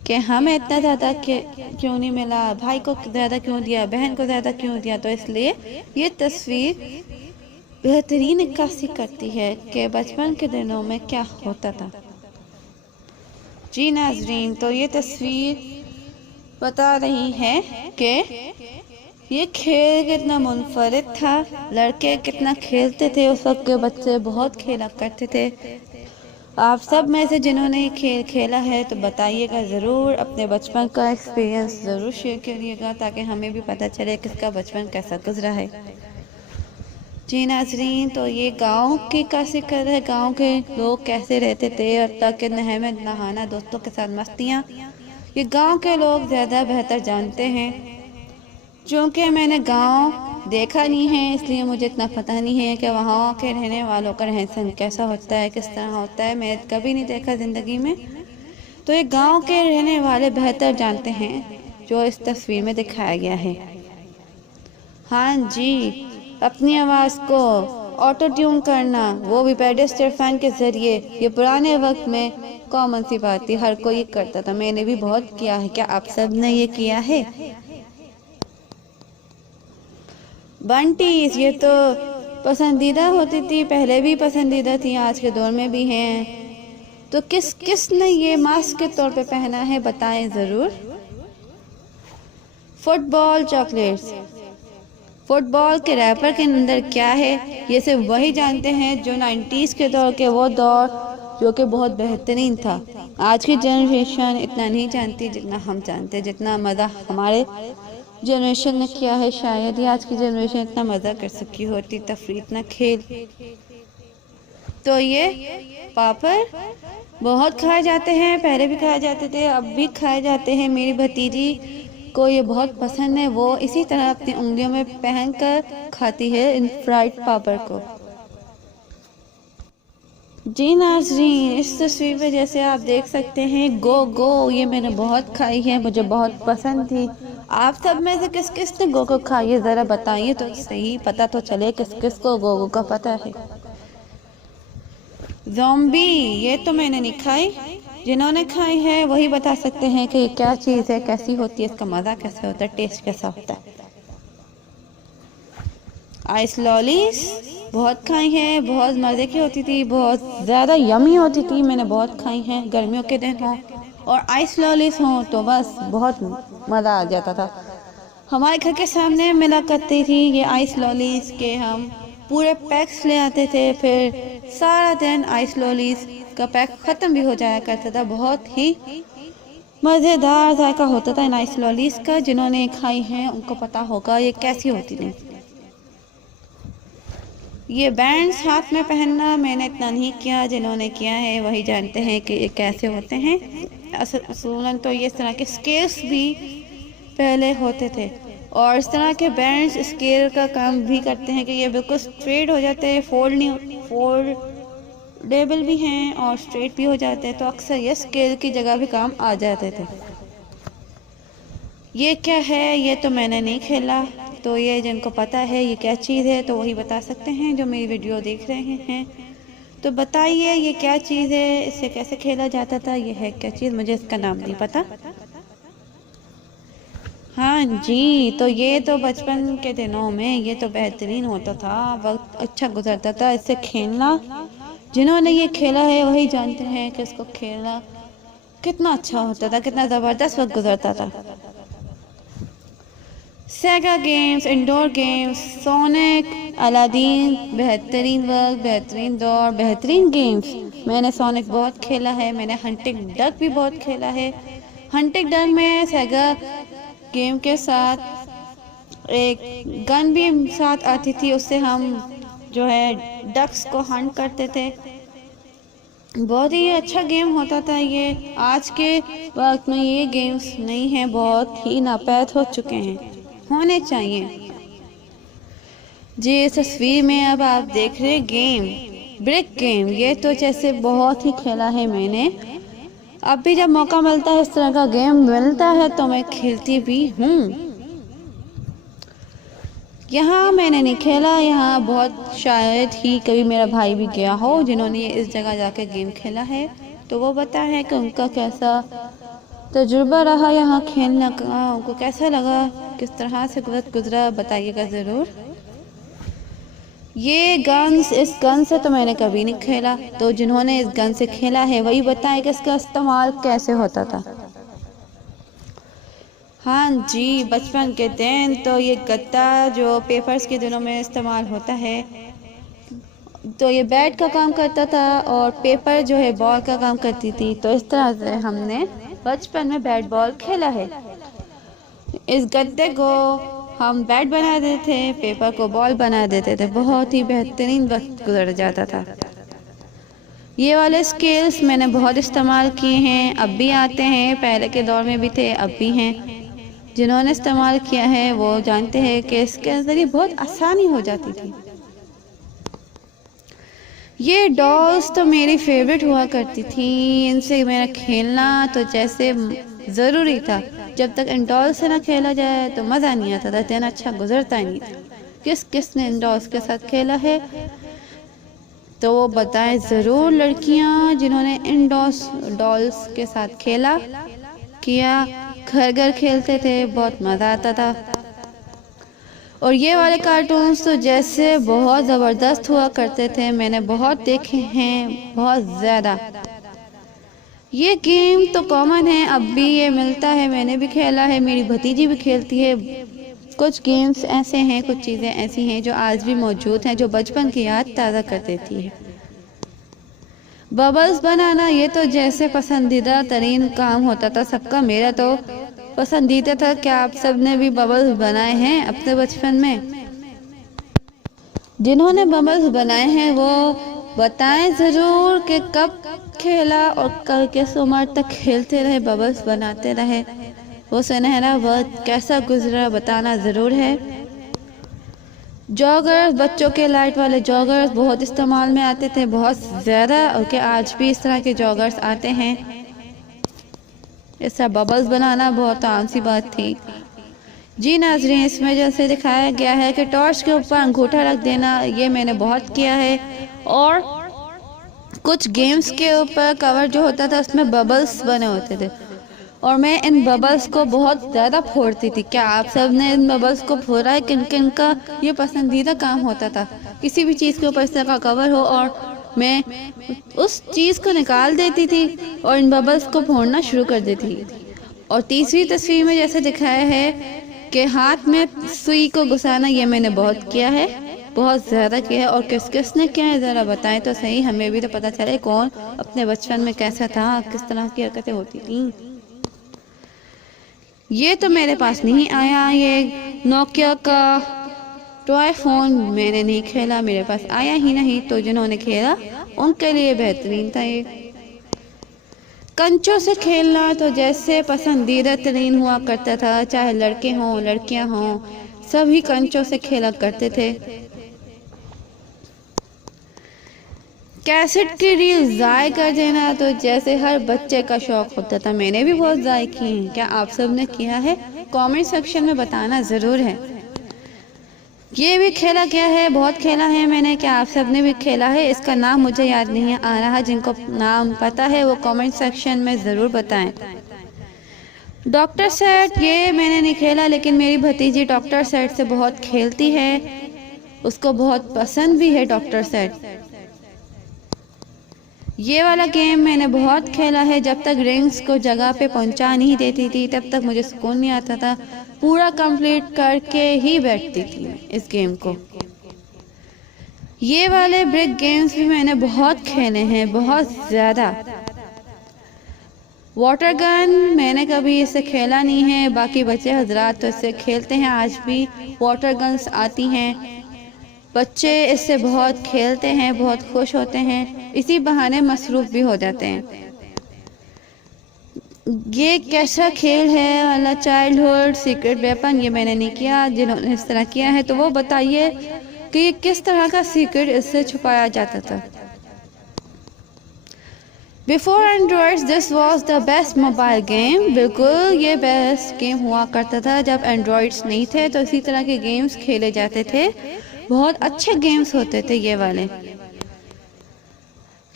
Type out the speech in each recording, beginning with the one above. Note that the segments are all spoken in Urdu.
کہ ہمیں اتنا زیادہ کیوں نہیں ملا، بھائی کو زیادہ کیوں دیا، بہن کو زیادہ کیوں دیا. تو اس لیے یہ تصویر بہترین عکاسی کرتی ہے کہ بچپن کے دنوں میں کیا ہوتا تھا. جی ناظرین، تو یہ تصویر بتا رہی ہے کہ یہ کھیل کتنا منفرد تھا، لڑکے کتنا کھیلتے تھے. اس وقت کے بچے بہت کھیلا کرتے تھے. آپ سب میں سے جنہوں نے یہ کھیل کھیلا ہے تو بتائیے گا ضرور، اپنے بچپن کا ایکسپیرینس ضرور شیئر کریے گا تاکہ ہمیں بھی پتہ چلے کس کا بچپن کیسا گزرا ہے. جی ناظرین، تو یہ گاؤں کی عکاسی کر رہے، گاؤں کے لوگ کیسے رہتے تھے اور تاکہ نہر میں نہانا، دوستوں کے ساتھ مستیاں، یہ گاؤں کے لوگ زیادہ بہتر جانتے ہیں. چونکہ میں نے گاؤں دیکھا نہیں ہے اس لیے مجھے اتنا پتہ نہیں ہے کہ وہاں کے رہنے والوں کا رہن سہن کیسا ہوتا ہے، کس طرح ہوتا ہے. میں کبھی نہیں دیکھا زندگی میں، تو یہ گاؤں کے رہنے والے بہتر جانتے ہیں جو اس تصویر میں دکھایا گیا ہے. ہاں جی، اپنی آواز کو آٹو ٹیون کرنا، وہ بھی پیڈسٹر فین کے ذریعے، یہ پرانے وقت میں کامن سی بات تھی، ہر کوئی کرتا تھا. میں نے بھی بہت کیا ہے. کیا آپ سب نے یہ کیا ہے؟ بنٹیز، یہ تو پسندیدہ ہوتی تھی، پہلے بھی پسندیدہ تھی، آج کے دور میں بھی ہیں. تو کس نے یہ ماسک کے طور پہ پہنا ہے بتائیں ضرور. فٹ بال چاکلیٹس، فٹ بال کے ریپر کے اندر کیا ہے یہ صرف وہی جانتے ہیں جو 90s کے دور کے، وہ دور جو کہ بہت بہترین تھا. آج کی جنریشن اتنا نہیں جانتی جتنا ہم جانتے، جتنا مزہ ہمارے جنریشن نے کیا ہے. شاید ہی آج کی جنریشن اتنا مزہ کر سکی ہوتی، تفریح، اتنا کھیل. تو یہ پاپڑ بہت کھائے جاتے ہیں، پہلے بھی کھائے جاتے تھے، اب بھی کھائے جاتے ہیں. میری بھتیجی کو یہ بہت پسند ہے، وہ اسی طرح اپنی انگلیوں میں پہن کر کھاتی ہے ان فرائڈ پاپڑ کو. جی ناظرین، اس تصویر میں جیسے آپ دیکھ سکتے ہیں گو گو، یہ میں نے بہت کھائی ہے، مجھے بہت پسند تھی. آپ سب میں سے کس نے گو گو کھائی ہے ذرا بتائیے تو صحیح، پتہ تو چلے کس کو گو گو کا پتہ ہے. زومبی، یہ تو میں نے نہیں کھائی. جنہوں نے کھائی ہے وہی بتا سکتے ہیں کہ یہ کیا چیز ہے، کیسی ہوتی ہے، اس کا مزہ کیسا ہوتا ہے، ٹیسٹ کیسا ہوتا ہے. آئس لالیز بہت کھائی ہیں، بہت مزے کی ہوتی تھی، بہت زیادہ یمی ہوتی تھی. میں نے بہت کھائی ہیں، گرمیوں کے دن ہوں اور آئس لالیز ہوں تو بس بہت مزہ آ جاتا تھا. ہمارے گھر کے سامنے ملا کرتی تھی یہ آئس لالیز کے، ہم پورے پیکس لے آتے تھے، پھر سارا دن آئس لالیز کا پیک ختم بھی ہو جایا کرتا تھا. بہت ہی مزیدار ذائقہ ہوتا تھا ان آئس لالیز کا. جنہوں نے کھائی ہیں ان کو پتا ہوگا یہ کیسی ہوتی تھی. یہ بینڈز ہاتھ میں پہننا میں نے اتنا نہیں کیا، جنہوں نے کیا ہے وہی جانتے ہیں کہ یہ کیسے ہوتے ہیں. اصولاً تو یہ اس طرح کے اسکیلز بھی پہلے ہوتے تھے اور اس طرح کے بینڈز اسکیل کا کام بھی کرتے ہیں کہ یہ بالکل اسٹریٹ ہو جاتے ہیں، فولڈیبل بھی ہیں اور اسٹریٹ بھی ہو جاتے ہیں، تو اکثر یہ اسکیل کی جگہ بھی کام آ جاتے تھے. یہ کیا ہے یہ تو میں نے نہیں کھیلا، تو یہ جن کو پتہ ہے یہ کیا چیز ہے تو وہی بتا سکتے ہیں جو میری ویڈیو دیکھ رہے ہیں. تو بتائیے یہ کیا چیز ہے، اسے کیسے کھیلا جاتا تھا، یہ ہے کیا چیز، مجھے اس کا نام نہیں پتا. ہاں جی، تو یہ تو بچپن کے دنوں میں یہ تو بہترین ہوتا تھا، وقت اچھا گزرتا تھا اس سے کھیلنا. جنہوں نے یہ کھیلا ہے وہی جانتے ہیں کہ اس کو کھیلنا کتنا اچھا ہوتا تھا، کتنا زبردست وقت گزرتا تھا. سیگا گیمز، انڈور گیمز، سونک، الادین، بہترین وقت، بہترین دور، بہترین گیمز. میں نے سونک بہت کھیلا ہے، میں نے ہنٹنگ ڈک بھی بہت کھیلا ہے. ہنٹنگ ڈک میں سیگا گیم کے ساتھ ایک گن بھی ساتھ آتی تھی، اس سے ہم جو ہے ڈکس کو ہنٹ کرتے تھے. بہت ہی اچھا گیم ہوتا تھا یہ. آج کے وقت میں یہ گیمز نہیں ہیں، بہت ہی ناپید ہو چکے ہیں، ہونے چاہیے. جی اس تصویر میں اب آپ دیکھ رہے گیم، برک گیم، یہ تو جیسے بہت ہی کھیلا ہے میں نے. اب بھی جب موقع ملتا ہے اس طرح کا گیم ملتا ہے تو میں کھیلتی بھی ہوں. یہاں میں نے نہیں کھیلا، یہاں بہت شاید ہی کبھی میرا بھائی بھی گیا ہو جنہوں نے اس جگہ جا کے گیم کھیلا ہے، تو وہ بتائیں کہ ان کا کیسا تجربہ رہا یہاں کھیلنے کا، ان کو کیسا لگا، کس طرح سے وقت گزرا، بتائیے گا ضرور۔ یہ گنز، اس گن سے تو میں نے کبھی نہیں کھیلا، تو جنہوں نے اس گن سے کھیلا ہے وہی بتائیں کہ اس کا استعمال کیسے ہوتا تھا۔ ہاں جی، بچپن کے دن تو یہ گدا جو پیپرز کے دنوں میں استعمال ہوتا ہے، تو یہ بیٹ کا کام کرتا تھا اور پیپر جو ہے بال کا کام کرتی تھی، تو اس طرح سے ہم نے بچپن میں بیٹ بال کھیلا ہے۔ اس گدے کو ہم بیٹ بنا دیتے تھے، پیپر کو بال بنا دیتے تھے، بہت ہی بہترین وقت گزر جاتا تھا۔ یہ والے سکلز میں نے بہت استعمال کیے ہیں، اب بھی آتے ہیں، پہلے کے دور میں بھی تھے، اب بھی ہیں۔ جنہوں نے استعمال کیا ہے وہ جانتے ہیں کہ اس کے ذریعے بہت آسانی ہو جاتی تھی۔ یہ ڈالز تو میری فیوریٹ ہوا کرتی تھی، ان سے میرا کھیلنا تو جیسے ضروری تھا، جب تک ان ڈالز سے نہ کھیلا جائے تو مزہ نہیں آتا تھا، دن اچھا گزرتا ہی نہیں تھا۔ کس نے ان ڈالز کے ساتھ کھیلا ہے تو وہ بتائیں ضرور، لڑکیاں جنہوں نے ان ڈالز کے ساتھ کھیلا کیا، گھر کھیلتے تھے، بہت مزہ آتا تھا۔ اور یہ والے کارٹونز تو جیسے بہت زبردست ہوا کرتے تھے، میں نے بہت دیکھے ہیں، بہت زیادہ۔ یہ گیم تو کامن ہے، اب بھی یہ ملتا ہے، میں نے بھی کھیلا ہے، میری بھتیجی بھی کھیلتی ہے۔ کچھ گیمز ایسے ہیں، کچھ چیزیں ایسی ہیں جو آج بھی موجود ہیں، جو بچپن کی یاد تازہ کر دیتی ہے۔ ببلز بنانا یہ تو جیسے پسندیدہ ترین کام ہوتا تھا سب کا، میرا تو پسندیدہ تھا۔ کیا آپ سب نے بھی ببلز بنائے ہیں اپنے بچپن میں؟ جنہوں نے ببلز بنائے ہیں وہ بتائیں ضرور کہ کب کھیلا اور کس عمر تک کھیلتے رہے، ببلز بناتے رہے، وہ سنہرا وقت کیسا گزرا، بتانا ضرور ہے۔ جاگرز، بچوں کے لائٹ والے جاگرز بہت استعمال میں آتے تھے، بہت زیادہ، اور کہ آج بھی اس طرح کے جاگرز آتے ہیں۔ اس طرح ببلز بنانا بہت عام سی بات تھی۔ جی ناظرین، اس میں جیسے دکھایا گیا ہے کہ ٹارچ کے اوپر انگوٹھا رکھ دینا، یہ میں نے بہت کیا ہے، اور کچھ گیمز کے اوپر کور جو ہوتا تھا اس میں ببلز بنے ہوتے تھے، اور میں ان ببلز کو بہت زیادہ پھوڑتی تھی۔ کیا آپ سب نے ان ببلز کو پھوڑا ہے؟ کن کن کا یہ پسندیدہ کام ہوتا تھا؟ کسی بھی چیز کے اوپر اس طرح کا کور ہو اور میں اس چیز کو نکال دیتی تھی اور ان ببلز کو پھوڑنا شروع کر دیتی تھی۔ اور تیسری تصویر میں جیسے دکھایا ہے کہ ہاتھ میں سوئی کو گھسانا، یہ میں نے بہت کیا ہے، بہت زیادہ کیا ہے۔ اور کس نے کیا ہے ذرا بتائیں تو صحیح، ہمیں بھی تو پتہ چلے کون اپنے بچپن میں کیسا تھا، کس طرح کی حرکتیں ہوتی تھیں۔ یہ تو میرے پاس نہیں آیا، یہ نوکیا کا ٹوائے فون میں نے نہیں کھیلا، میرے پاس آیا ہی نہیں، تو جنہوں نے کھیلا ان کے لیے بہترین تھا۔ یہ کنچوں سے کھیلنا تو جیسے پسندیدہ ترین ہوا کرتا تھا، چاہے لڑکے ہوں لڑکیاں ہوں، سبھی کنچوں سے کھیلا کرتے تھے۔ کیسٹ کی ریل ضائع کر دینا تو جیسے ہر بچے کا شوق ہوتا تھا، میں نے بھی بہت ضائع کی ہیں۔ کیا آپ سب نے کیا ہے؟ کامنٹ سیکشن میں بتانا ضرور ہے۔ یہ بھی کھیلا کیا ہے، بہت کھیلا ہے میں نے، کیا آپ سب نے بھی کھیلا ہے؟ اس کا نام مجھے یاد نہیں آ رہا، جن کو نام پتا ہے وہ کامنٹ سیکشن میں ضرور بتائیں۔ ڈاکٹر سیٹ یہ میں نے نہیں کھیلا، لیکن میری بھتیجی ڈاکٹر سیٹ سے بہت کھیلتی ہے، اس کو بہت پسند بھی ہے ڈاکٹر سیٹ۔ یہ والا گیم میں نے بہت کھیلا ہے، جب تک رنگز کو جگہ پہ پہنچا نہیں دیتی تھی تب تک مجھے سکون نہیں آتا تھا، پورا کمپلیٹ کر کے ہی بیٹھتی تھی اس گیم کو۔ یہ والے بریک گیمز بھی میں نے بہت کھیلے ہیں، بہت زیادہ۔ واٹر گن میں نے کبھی اسے کھیلا نہیں ہے، باقی بچے حضرات تو اسے کھیلتے ہیں، آج بھی واٹر گنز آتی ہیں، بچے اس سے بہت کھیلتے ہیں، بہت خوش ہوتے ہیں، اسی بہانے مصروف بھی ہو جاتے ہیں۔ یہ کیسا کھیل ہے والا چائلڈ سیکرٹ ویپن، یہ میں نے نہیں کیا، جنہوں نے اس طرح کیا ہے تو وہ بتائیے کہ یہ کس طرح کا سیکرٹ اس سے چھپایا جاتا تھا۔ Before Androids, this was the best mobile game. بالکل یہ بیسٹ گیم ہوا کرتا تھا جب اینڈرائڈس نہیں تھے تو اسی طرح کے گیمز کھیلے جاتے تھے. بہت اچھے گیمز ہوتے تھے یہ والے.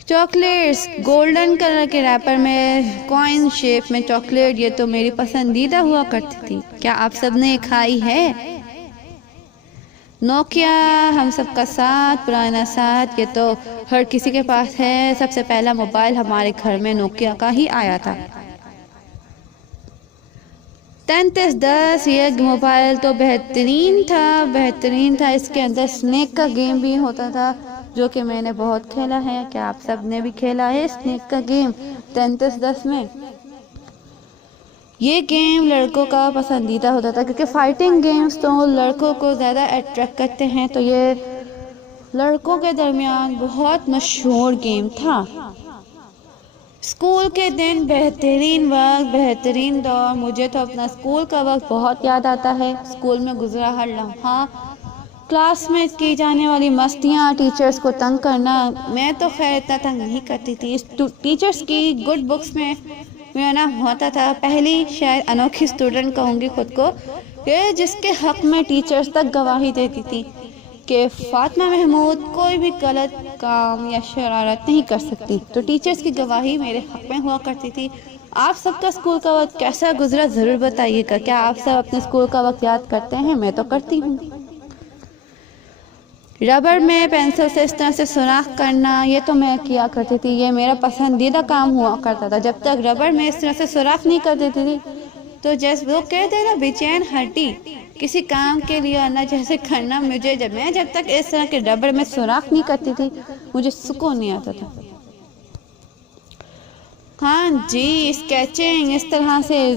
چاکلیٹس گولڈن کلر کے ریپر میں کوائن شیپ میں چاکلیٹ، یہ تو میری پسندیدہ ہوا کرتی تھی. کیا آپ سب نے کھائی ہے؟ نوکیا ہم سب کا ساتھ، پرانا ساتھ، یہ تو ہر کسی کے پاس ہے. سب سے پہلا موبائل ہمارے گھر میں نوکیا کا ہی آیا تھا. 3310 یہ موبائل تو بہترین تھا. اس کے اندر سنیک کا گیم بھی ہوتا تھا جو کہ میں نے بہت کھیلا ہے. کیا آپ سب نے بھی کھیلا ہے سنیک کا گیم 3310 میں؟ یہ گیم لڑکوں کا پسندیدہ ہوتا تھا کیونکہ فائٹنگ گیمز تو لڑکوں کو زیادہ اٹریکٹ کرتے ہیں، تو یہ لڑکوں کے درمیان بہت مشہور گیم تھا. اسکول کے دن بہترین وقت، بہترین دور. مجھے تو اپنا اسکول کا وقت بہت یاد آتا ہے. اسکول میں گزرا ہر لمحہ، کلاس میں کی جانے والی مستیاں، ٹیچرز کو تنگ کرنا. میں تو خیر اتنا تنگ نہیں کرتی تھی. ٹیچرز کی گڈ بکس میں میرا نام ہوتا تھا. پہلی شاید انوکھی اسٹوڈنٹ کہوں گی خود کو کہ جس کے حق میں ٹیچرز تک گواہی دیتی تھی کہ فاطمہ محمود کوئی بھی غلط کام یا شرارت نہیں کر سکتی. تو ٹیچرز کی گواہی میرے حق میں ہوا کرتی تھی. آپ سب کا اسکول کا وقت کیسا گزرا ضرور بتائیے گا. کیا آپ سب اپنے اسکول کا وقت یاد کرتے ہیں؟ میں تو کرتی ہوں. ربر میں پینسل سے اس طرح سے سوراخ کرنا، یہ تو میں کیا کرتی تھی. یہ میرا پسندیدہ کام ہوا کرتا تھا. جب تک ربر میں اس طرح سے سوراخ نہیں کر دیتی تھی تو جیسے وہ کہتے ہیں نا بے چین ہڈی کسی کام کے لیے نہ جیسے کرنا. میں جب تک اس طرح کے ربر میں سوراخ نہیں کرتی تھی مجھے سکون نہیں آتا تھا. ہاں جی، اسکیچنگ اس طرح سے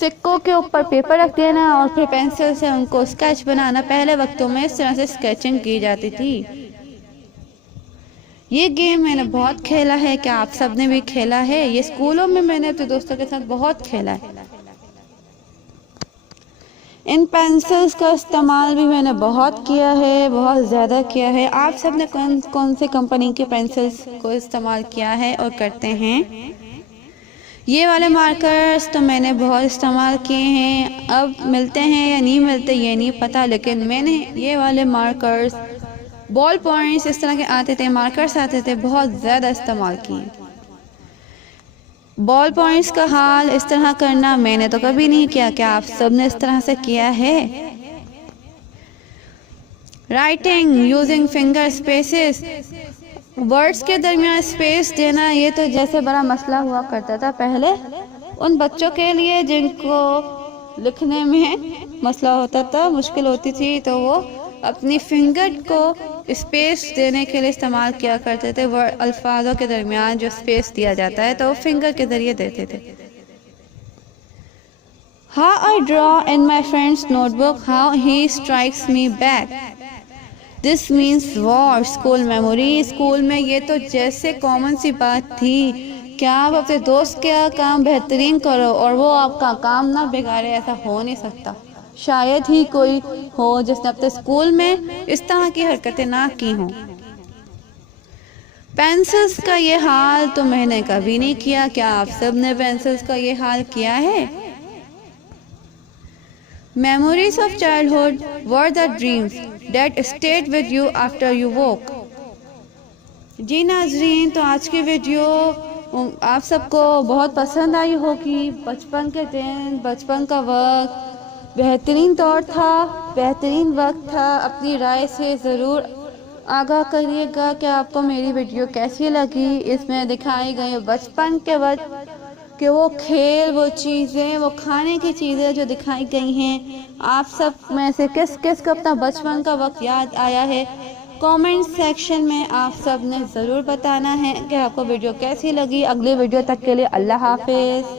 سکوں کے اوپر پیپر رکھ دینا اور پھر پینسل سے ان کو اسکیچ بنانا. پہلے وقتوں میں اس طرح سے اسکیچنگ کی جاتی تھی. یہ گیم میں نے بہت کھیلا ہے. کیا آپ سب نے بھی کھیلا ہے؟ یہ اسکولوں میں میں نے اپنے دوستوں کے ساتھ بہت کھیلا ہے. ان پینسلز کا استعمال بھی میں نے بہت کیا ہے، بہت زیادہ کیا ہے. آپ سب نے کون سے کمپنی کے پینسلز کو استعمال کیا ہے اور کرتے ہیں؟ یہ والے مارکرز تو میں نے بہت استعمال کیے ہیں. اب ملتے ہیں یا نہیں ملتے یہ نہیں پتا، لیکن میں نے یہ والے مارکرز، بال پوائنٹس اس طرح کے آتے تھے، مارکرز آتے تھے، بہت زیادہ استعمال کیے. بال پوائنٹس کا حال اس طرح کرنا میں نے تو کبھی نہیں کیا. کیا آپ سب نے اس طرح سے کیا ہے؟ Writing using finger spaces, words کے درمیان اسپیس دینا، یہ تو جیسے بڑا مسئلہ ہوا کرتا تھا پہلے ان بچوں کے لیے جن کو لکھنے میں مسئلہ ہوتا تھا، مشکل ہوتی تھی، تو وہ اپنی فنگر کو اسپیس دینے کے لیے استعمال کیا کرتے تھے. الفاظوں کے درمیان جو اسپیس دیا جاتا ہے تو وہ فنگر کے ذریعے دیتے تھے. How I draw in my friend's notebook, how he strikes me back. This means war. School memory. School میں یہ تو جیسے کامن سی بات تھی کہ آپ اپنے دوست کا کام بہترین کرو اور وہ آپ کا کام نہ بگاڑے. ایسا ہو نہیں سکتا. شاید ہی کوئی ہو جس نے اپنے اسکول میں اس طرح کی حرکتیں نہ کی ہوں. پینسلز کا یہ حال تو میں نے کبھی نہیں کیا. کیا آپ سب نے پینسلز کا یہ حال کیا ہے؟ Memories of childhood were the dreams that stayed with you after you woke. جی ناظرین، تو آج کی ویڈیو آپ سب کو بہت پسند آئی ہوگی. بچپن کے دن، بچپن کا وقت بہترین دور تھا، بہترین وقت تھا. اپنی رائے سے ضرور آگاہ کریے گا کہ آپ کو میری ویڈیو کیسی لگی. اس میں دکھائی گئی بچپن کے وقت کہ وہ کھیل، وہ چیزیں، وہ کھانے کی چیزیں جو دکھائی گئی ہیں. آپ سب میں سے کس کس کو اپنا بچپن کا وقت یاد آیا ہے؟ کامنٹ سیکشن میں آپ سب نے ضرور بتانا ہے کہ آپ کو ویڈیو کیسی لگی. اگلی ویڈیو تک کے لیے اللہ حافظ.